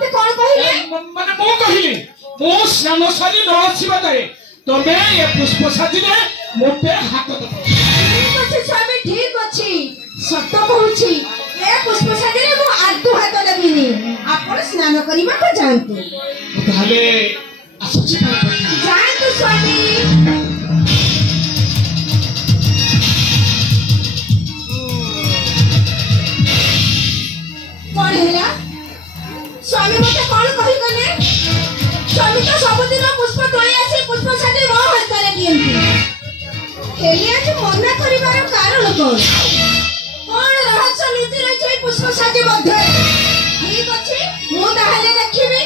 मते कौन कहिले माने मो कहिली मो स्नान सारी न आसीबा जाए तबे ए पुष्प साजिले मोटे हाथ दो ठीक अछि स्वामी ठीक अछि सत्य कहूछि ए पुष्प साजिले मो आदु हाथ देबिनी आपण स्नान करिबा को जानतु ताले आसुछि जानतु स्वामी कौन है स्वामी मते कौन कहि गले स्वामी तो सबदिन पुष्प तोली आसी पुष्प साथी मो हाथ रे दियंती हेले आज मना करिवार कारण कौन रहस्य नीति रही पुष्प साथी मध्य ठीक अछि मु ताहाले देखिबी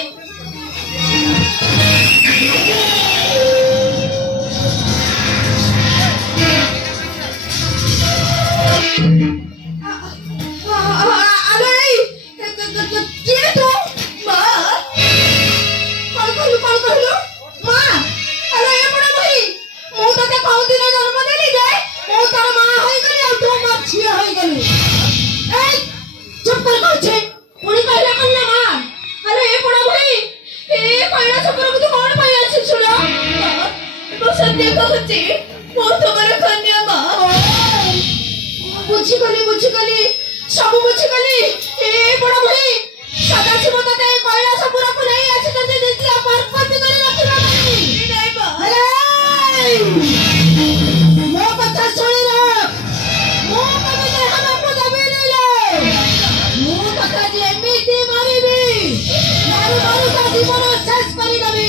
बुझिगली सब बुझिगली ए बड़ा भाई सदा शिव तते कैलाश पुरा को नहीं आछि तते देखला पार्वती करे रखिबा नहीं अरे मो कथा सुनि रे मो कथा हम को दबे ले मो कथा जे एमिति मारिबी मारू मारू ता जीवन शेष करि दबी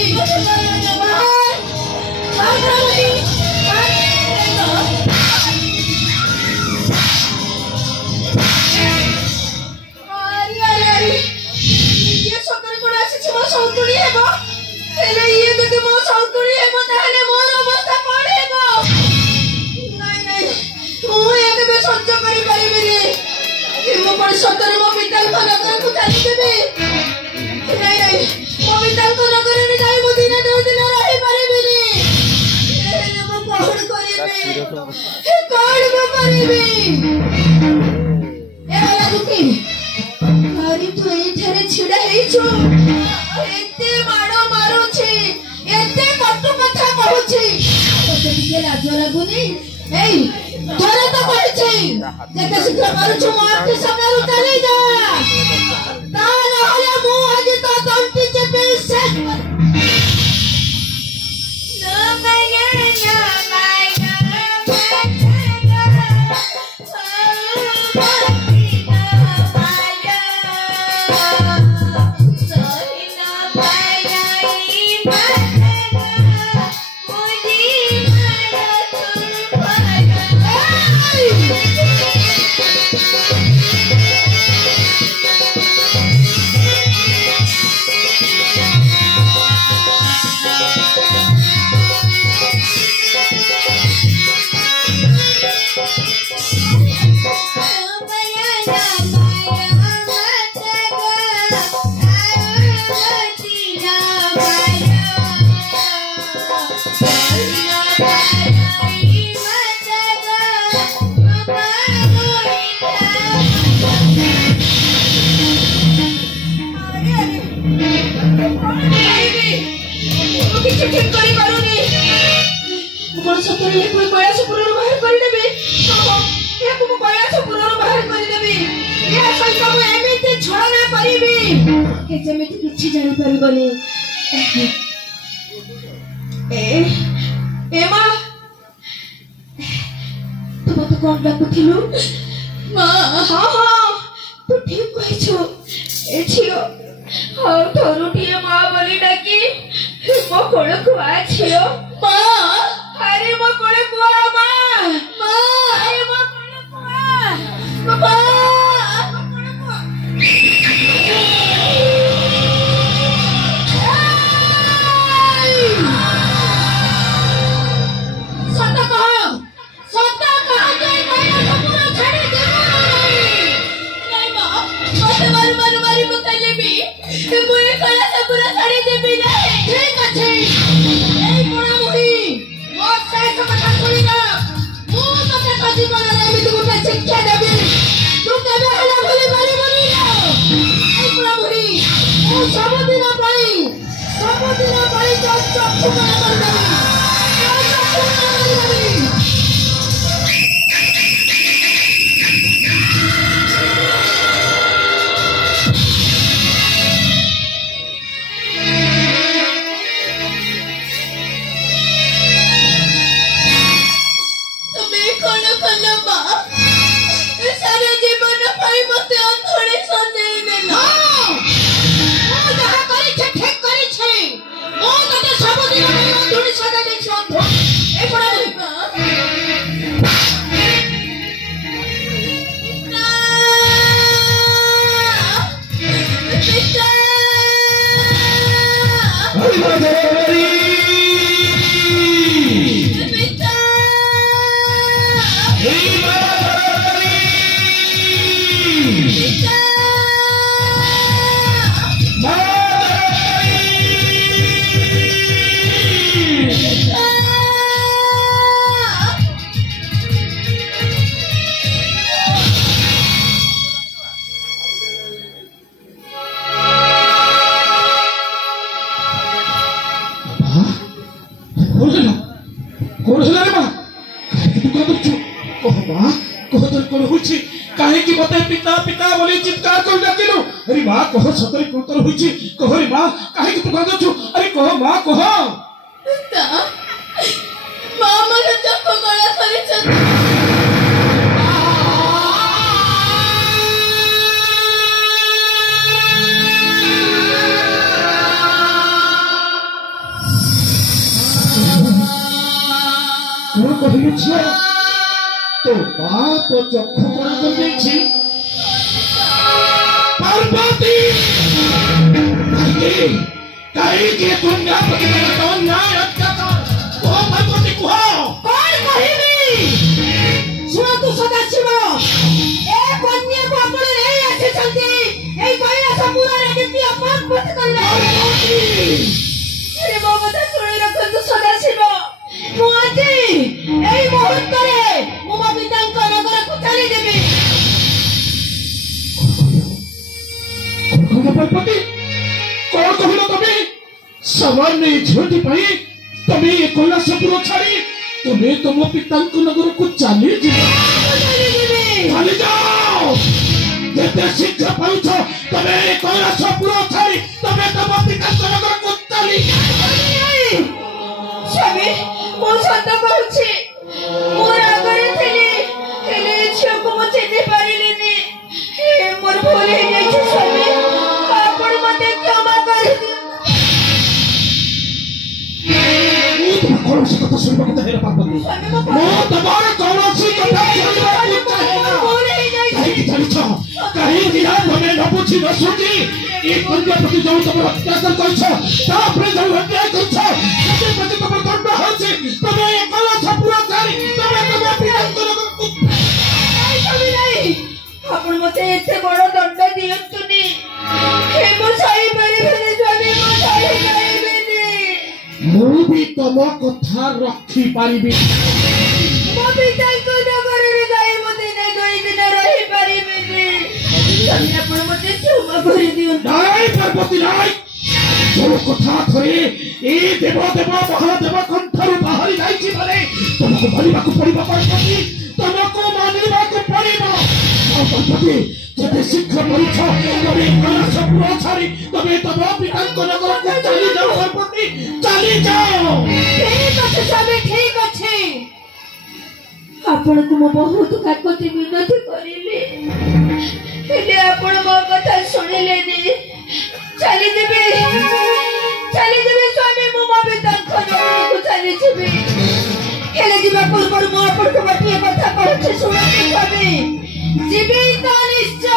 सतरे मो पिताल को नगर को चली देबे नहीं मो पिताल को नगर रे जाई मो दिन रही परिबिनी ए मो कौन करिबे ए वाला दुखी अरे तू एठारे छिड़ा हेइछु एते माडो मारू छी एते कटु कथा कहू छी तते के लाज लागुनी एई तोरे तो कहछि जेते शीघ्र मारू मार के समय उतारी जा ता नहले मु आज तो तंती चपे से न कौन डाकुथिलु मां हां हां तू ठीक कहछो ए छियो हां थोरुटिए मां बोली डाकी मो कोळ को आ छियो मां अरे मो कोळ को आ मां मां अरे मो कोळ को आ बाबा ସବୁଦିନ ପାଇଁ ଚକ୍ଷୁ ମନା କରିଦେବି। कहीं मत पिता पिता बोली चित्कार कर डाकिलु। अरे माँ कह सतरे कौन तर होइछि कह रे माँ कहीं तू कह दछु। अरे कह माँ कह माँ मन चक्क गला सरी कहली झियो तो बाप चक्षु कण कर पार्वती कहीं दुनिया न्याय अत्याचार कह पार्वती कह कौन कहबी सुन तू सदाशिव ए कन्या को आपण नहीं आछे चलती ए कैलासपुर रे नित्य अपमान पथ करले अरे बाबा तो सुन रखो सदाशिव मुझे এই মুহূর্তে মোমা পিতাঙ্ক নগরକୁ চালি দেবে। পার্বতী কଣ କହିଲ ତମେ ସାମାନ୍ୟ ଝିଅଟି ପାଇଁ ତମେ ଏ କୈଳାସପୁର ଛାଡ଼ି ତମେ ତମ ପିତାଙ୍କ ନଗରକୁ ଚାଲିଯିବ। ଚାଲିଯାଅ ଯେତେ ଶୀଘ୍ର ପାରୁଛ ତମେ ଏ କୈଳାସପୁର ଛାଡ଼ି ତମେ ତମ ପିତାଙ୍କ ନଗରକୁ ଚାଲିଯାଅ। ସ୍ୱାମୀ ମୁଁ ସତ କହୁଛି ମୁଁ ରାଗରେ ଥିଲି ହେଲେ ଝିଅକୁ ମୁଁ ଚିହ୍ନି ପାରିଲିନି। ମୋର ଭୁଲ ହେଇଯାଇଛି ସ୍ୱାମୀ ଆପଣ ମତେ କ୍ଷମା କରିଦିଅନ୍ତୁ। ମୁଁ କୌଣସି କଥା ଶୁଣିବାକୁ ଚାହେଁ ପାର୍ବତୀ ମୁଁ ତମର କୌଣସି କଥା ଶୁଣିବାକୁ ଚାହେଁ ନା। କାହିଁକି ଜାଣିଛ କାହିଁକି ନା ତମେ ନ ବୁଝି ନ ଶୁଣି ଏ କନ୍ୟା ପ୍ରତି ଯୋଉ ତମର ଅତ୍ୟାଚାର କରିଛ ତାପରେ ଯୋଉ ଅନ୍ୟାୟ କରିଛ ସେଥିପ୍ରତି ତମର ଦଣ୍ଡ ହେଉଛି ତମେ ଏ କୈଳାସପୁର ଛାଡ଼ି ତମେ ତମ ପିତାଙ୍କ ନଗରକୁ ଆପଣ ମତେ ଏତେ ବଡ ଦଣ୍ଡ ଦିଅନ୍ତୁନି। ମୁଁ ସହିପାରିବିନି ସ୍ୱାମୀ ମୁଁ ସହିପାରିବିନି। ମୁଁ ବି ତମ କଥା ରଖିପାରିବି। ମୋ ପିତାଙ୍କ ନଗରରେ ଯାଇ ମୁଁ ଦିନେ ଦୁଇ ଦିନ ରହିପାରିବିନି। ସ୍ୱାମୀ ଆପଣ ମତେ କ୍ଷମା କରିଦିଅନ୍ତୁ। ନାଇଁ ପାର୍ବତୀ ନାଇଁ ଯୋଉ କଥା ଥରେ ଏ ଦେବ ଦେବ ମହାଦେବ କଣ୍ଠରୁ ବାହାରି ଯାଇଛି ମାନେ ତମକୁ ମାନିବାକୁ ପଡିବ ପାର୍ବତୀ ତମକୁ ମାନିବାକୁ ପଡିବ। ପାର୍ବତୀ ଯେତେ ଶୀଘ୍ର ପରୀକ୍ଷ ତମେ କୈଳାସପୁର ଛାଡ଼ି ତମେ ତମ ପିତାଙ୍କ ନଗରକୁ ଚାଲିଯାଅ ପାର୍ବତୀ ଚାଲିଯାଅ। ଠିକ ଅଛି ସ୍ୱାମୀ ଠିକ ଅଛି ଆପଣଙ୍କୁ ମୁଁ ବହୁତ କାକୁତି ମିନତି କରିଲି ହେଲେ ଆପଣ ମୋ କଥା ଶୁଣିଲେନି। ଚାଲିଯିବି ସ୍ୱାମୀ ମୁଁ ମୋ ପିତାଙ୍କ ନଗରକୁ ଚାଲିଯିବି। ହେଲେ ଯିବା ପୂର୍ବରୁ ମୁଁ ଆପଣଙ୍କୁ ଗୋଟିଏ କଥା କହୁଛି ଶୁଣନ୍ତୁ ସ୍ୱାମୀ ଯିବି ତ ନିଶ୍ଚୟ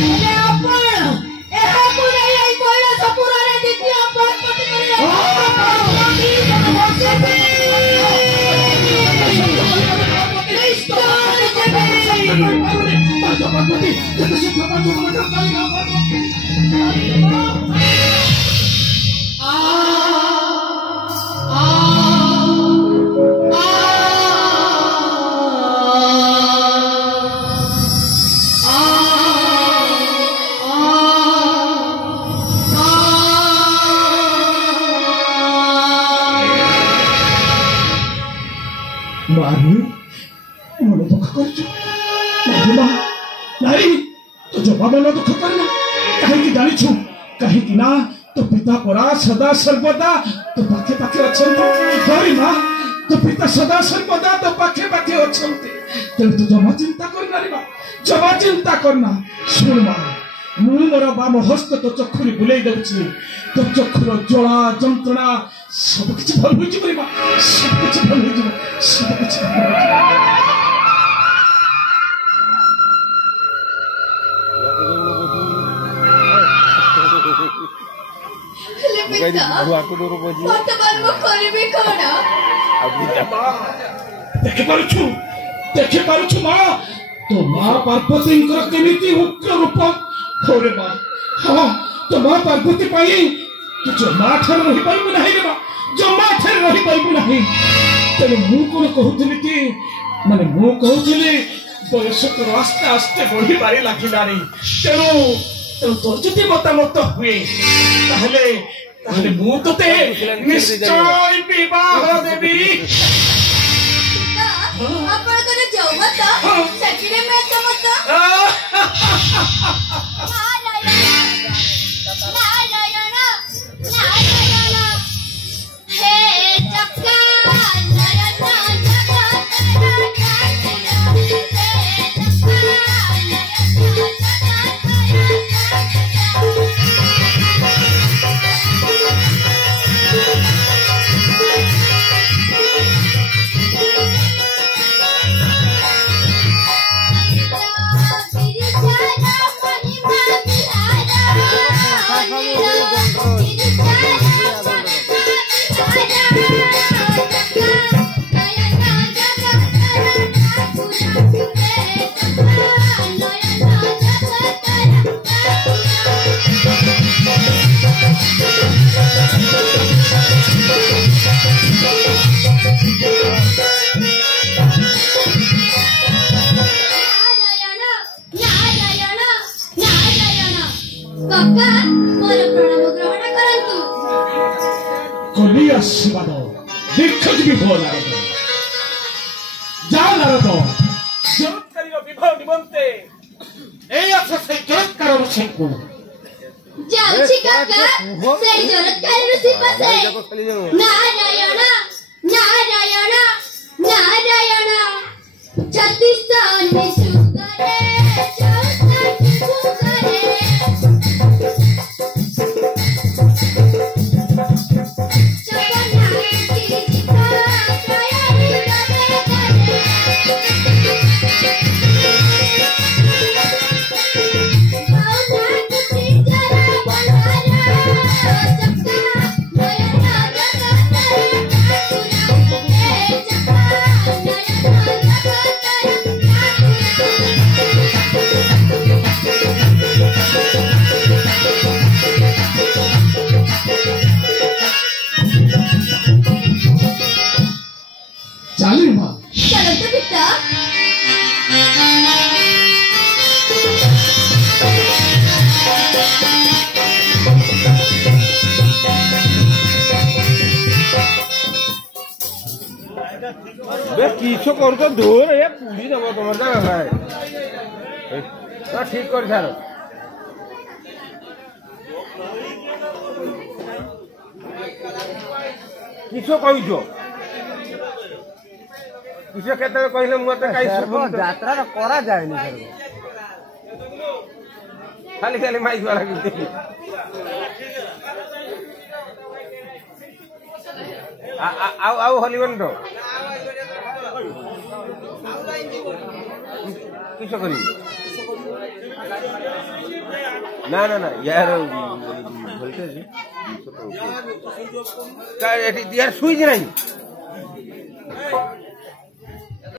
ହେଲେ ଆପଣ ଏହାକୁ ନେଇ ଏଇ କୈଳାସପୁରରେ ଦ୍ୱିତୀୟ ଅପରାଧ ମାରି ମନ ଦୁଃଖ କରୁଛୁ ମା ନାରୀ ତୁ ଜମା ମନ ଦୁଃଖ କରନା କାହିଁକି ଜାଣିଛୁ କାହିଁକି ନା ତୋ ପିତା ପରା ସଦା ସର୍ବଦା ତୋ ପାଖେ ପାଖେ ଅଛନ୍ତି ମା ତୋ ପିତା ସଦା ସର୍ବଦା ତୋ ପାଖେ ପାଖେ ଅଛନ୍ତି ତେଣୁ ତୁ ଜମା ଚିନ୍ତା କରିନାରି ମା ଜମା ଚିନ୍ତା କରନା ଶୁଣ ମା ମୁଁ ମୋର ବାମ ହସ୍ତ ତୋ ଚକ୍ଷୁରେ ବୁଲେଇ ଦେଉଛି ତୋ ଚକ୍ଷୁର ଜ୍ୱଳା ଯନ୍ତ୍ରଣା ସବୁକିଛି ଭଲ ହୋଇଯିବ ମା ସବୁକିଛି ଭଲ ହୋଇଯିବ ସବୁକିଛି ଭଲ ଦେଖିପାରୁଛୁ ମା ତୋ ମା ପାର୍ବତୀଙ୍କର କେମିତି ଉଗ୍ର ରୂପ ହଉରେ ମା ହଁ ତୋ ମା ପାର୍ବତୀ ପାଇଁ ତୁ ଜମା ଠାରେ ରହିପାରିବୁ ନାହିଁ ରେ ମା ଜମା ଠାରେ ରହିପାରିବୁ ନାହିଁ ତେଣୁ ମୁଁ କଣ କହୁଥିଲି କି ମୁଁ କହୁଥିଲି ବୟସ ତୋର ଆସ୍ତେ ଆସ୍ତେ ବଢିବାରେ ଲାଗିଲାଣି ତେଣୁ ତୋର ଯଦି ମତାମତ ହୁଏ ତାହେଲେ ମୁଁ ତୋତେ ନିଶ୍ଚୟ ବିବାହ ଦେବି ଆପଣଙ୍କର ଯୋଉ ମତ ସେଥିରେ ମୁଁ ଏକମତ ନାରାୟଣ ନାରାୟଣ ହେ ଚକ୍ର ନୟନ आशीर्वाद दीर्घजीवी हो नारद जा नारद चमत्कारी विवाह निमंते এই আছে সেই চমৎকার ঋষিଙ୍କୁ যাচ্ছি কাকা সেই চমৎকার ঋষি পাশে নারায়ণ নারায়ণ নারায়ণ ছত্রিশ নিশুগরে চৌষট্টি সুগরে किसो कर धोर ये पूरी देव तुम ठीक कर सार किसो कह किसो केते कहले मते यात्रा करा जाएनी सर खाली खाली माइक वाला आउ हलिबन तो किस करी ना ना ना यार वोल्टेज यार सुइच नहीं